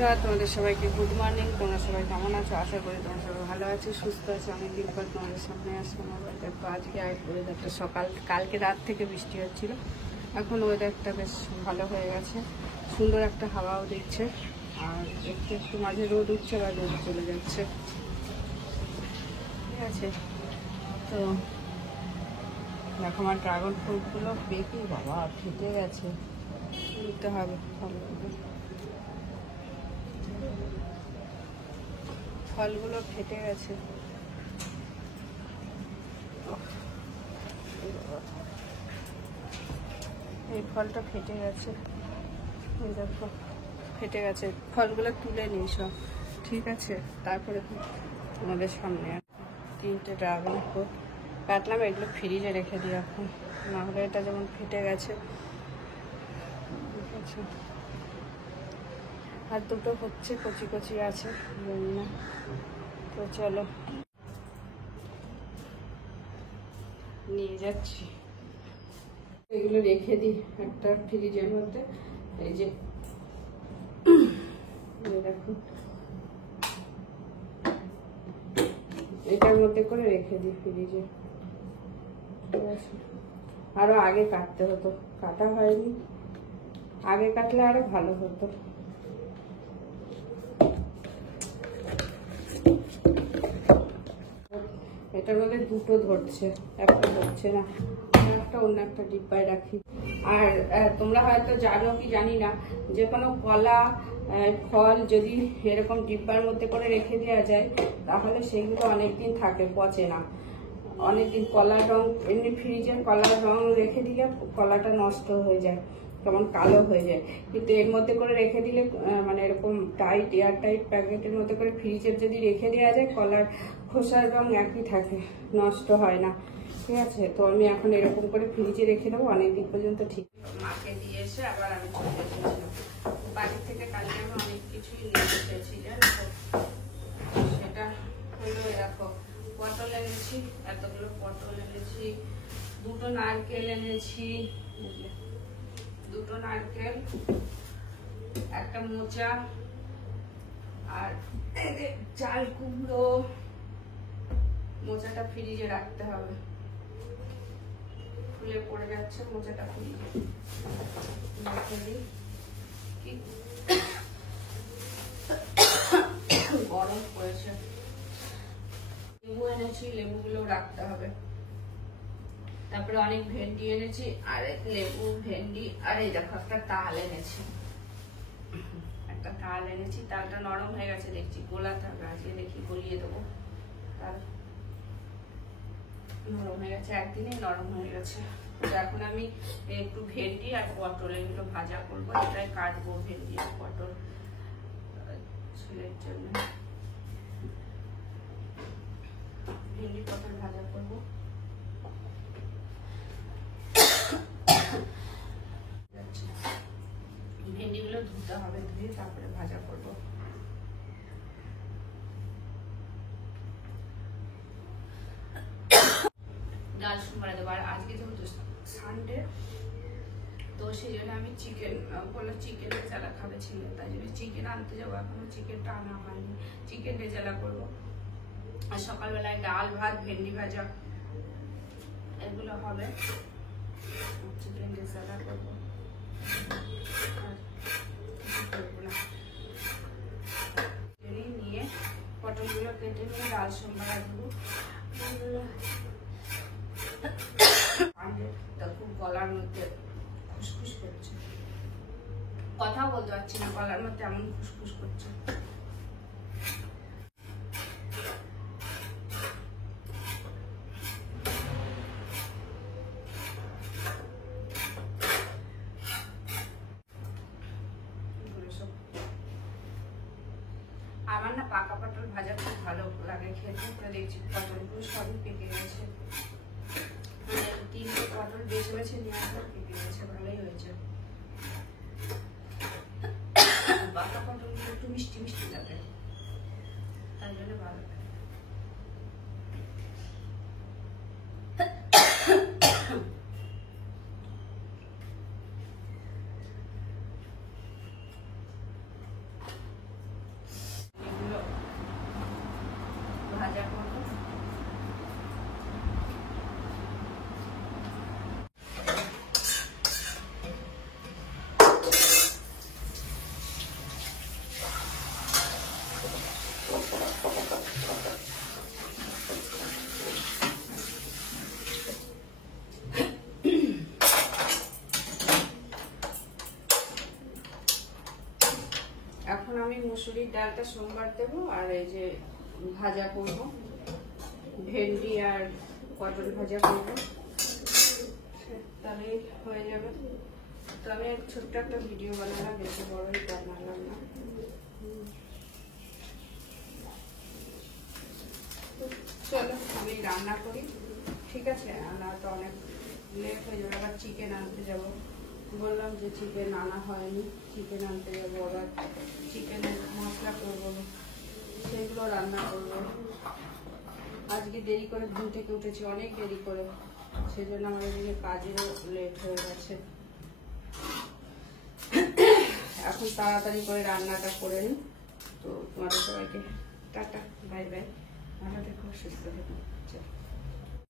বন্ধুরা, তোমাদের সবাইকে গুড মর্নিং। তোমরা সবাই কেমন আছো? আশা করি তোমরা সবাই ভালো আছো, সুস্থ আছো। অনেকদিন পর তোমাদের সামনে আসলাম আবার। তো আজকে ওয়েদারটা কালকে রাত থেকে বৃষ্টি হচ্ছিল, এখন ওয়েদারটা বেশ ভালো হয়ে গেছে, সুন্দর একটা হাওয়াও দিচ্ছে, আর একটু একটু মাঝে রোদ উঠছে বা রোদ চলে যাচ্ছে, ঠিক আছে। তো দেখো আমার ড্রাগন ফ্রুটগুলো বেঁকে বাবা ফেটে গেছে, নিতে হবে ফলগুলো ফেটে গেছে। এই ফলটা ফেটে গেছে, এই দেখো ফেটে গেছে। ফলগুলো তুলে নিই সব, ঠিক আছে, তারপরে আমাদের সামনে 3টে ড্রাগন ফ্রুট কাটলাম, এগুলো ফ্রিজে রেখে দিই এখন, নাহলে এটা যেমন ফেটে গেছে। ঠিক আছে, আর দুটো হচ্ছে, কচি কচি আছে, জানি না। তো চলো নিয়ে যাচ্ছি, এগুলো রেখে দিই একটা ফ্রিজের মধ্যে। এই যে দেখুন, এটার মধ্যে করে রেখে দিই ফ্রিজে, ঠিক আছে। আরো আগে কাটতে হতো, কাটা হয়নি, আগে কাটলে আরো ভালো হতো। এটার মধ্যে দুটো ধরছে, একটা ধরছে না, একটা অন্য একটা ডিব্বায় রাখি। আর তোমরা হয়তো জানো কি জানি না, যে কোনো কলা ফল যদি এরকম ডিব্বার মধ্যে করে রেখে দেওয়া যায়, তাহলে সেইগুলো অনেকদিন থাকে, পচে না অনেকদিন। কলার রং এমনি ফ্রিজের কলার রং রেখে দিলে কলাটা নষ্ট হয়ে যায়, কেমন কালো হয়ে যায়, কিন্তু এর মধ্যে করে রেখে দিলে মানে এরকম টাইট এয়ার টাইট প্যাকেটের মধ্যে করে ফ্রিজের যদি রেখে দেওয়া যায়, কলার খোসার রং একই থাকে, নষ্ট হয় না, ঠিক আছে। তো আমি এখন এরকম করে ফ্রিজে রেখে দেবো অনেকদিন পর্যন্ত। ঠিক মাকে দিয়ে এসে আবার আমি চলে এসেছিলাম বাড়ি থেকে, কালকে আমি অনেক কিছুই নিয়ে এসেছি জানো তো। সেটা হলো দেখো, পটল এনেছি, এতগুলো পটল এনেছি, দুটো নারকেল এনেছি, দুটো নারকেল, একটা মোচা, আর চাল কুমড়ো। মোচাটা ফ্রিজে রাখতে হবে, খুলে পড়ে যাচ্ছে মোচাটা, ফ্রিজে রেখে দিই। কি গরম পড়েছে। লেবু এনেছি, লেবুগুলো রাখতে হবে। তারপরে অনেক ভেন্ডি এনেছি, আর লেবু, ভেন্ডি, আর এই দেখো একটা তাল এনেছি, একটা তাল এনেছি। তালটা নরম হয়ে গেছে দেখছি, গোলাতে হবে, আজকে দেখি গলিয়ে দেবো। তাল নরম হয়ে গেছে, একদিনে নরম হয়ে গেছে। তো এখন আমি একটু ভেন্ডি আর পটল এগুলো ভাজা করবো, এটাই কাটবো, ভেন্ডি আর পটল ছেলের জন্য। ভেন্ডি পটল ভাজা করবো। ভেন্ডিগুলো ধুতে হবে, ধুয়ে তারপরে ভাজা করবো। ডাল সোমবারে দেবো। আর আজকে যেহেতু সানডে, তো সেই জন্য আমি চিকেন বললো, চিকেন রেজালা খাবে ছিল, তাই জন্য চিকেন আনতে যাবো। এখনো চিকেনটা আনা হয়নি, চিকেন রেজালা করবো। আর সকালবেলায় ডাল, ভাত, ভেন্ডি ভাজা এগুলো হবে, চিকেন রেজালা করবো। নিয়ে পটলগুলো কেটে নিয়ে ডাল সোমবার দেবো। খুব গলার মধ্যে খুসখুস করছে, কথা বলতে পারছি না, গলার মধ্যে এমন খুসখুস করছে। আমার না পাকা পটল ভাজা খুব ভালো লাগে খেতে। দেখছি পটলগুলো সবই পেকে গেছে, 3টে পটল বেছে বেছে নেওয়ার পর পেকে গেছে, ভালোই হয়েছে। পাকা পটলগুলো একটু মিষ্টি মিষ্টি লাগে, তাই জন্য ভালো লাগে। এখন আমি মুসুরির ডালটা সোমবার দেবো, আর এই যে ভাজা করব, ভেন্ডি আর পটল ভাজা করব, তাহলেই হয়ে যাবে। তো আমি ছোট্ট একটা ভিডিও বানালাম, বেশি বড়ই বানালাম না। চলো আমি রান্না করি, ঠিক আছে? রান্না তো অনেক লেট হয়ে যাবে, আবার চিকেন আনতে যাব। বললাম যে চিকেন আনা হয়নি, চিকেন আনতে যাবো, আবার চিকেনের মশলা করবো, সেগুলো রান্না করবো। আজকে দেরি করে ঘুম থেকে উঠেছি, অনেক দেরি করে, সেজন্য আমার এদিকে কাজেরও লেট হয়ে গেছে। এখন তাড়াতাড়ি করে রান্নাটা করে নিই। তো তোমাদের সবাইকে টাটা, বাই বাই, ভালো থেকো, সুস্থ থেকো।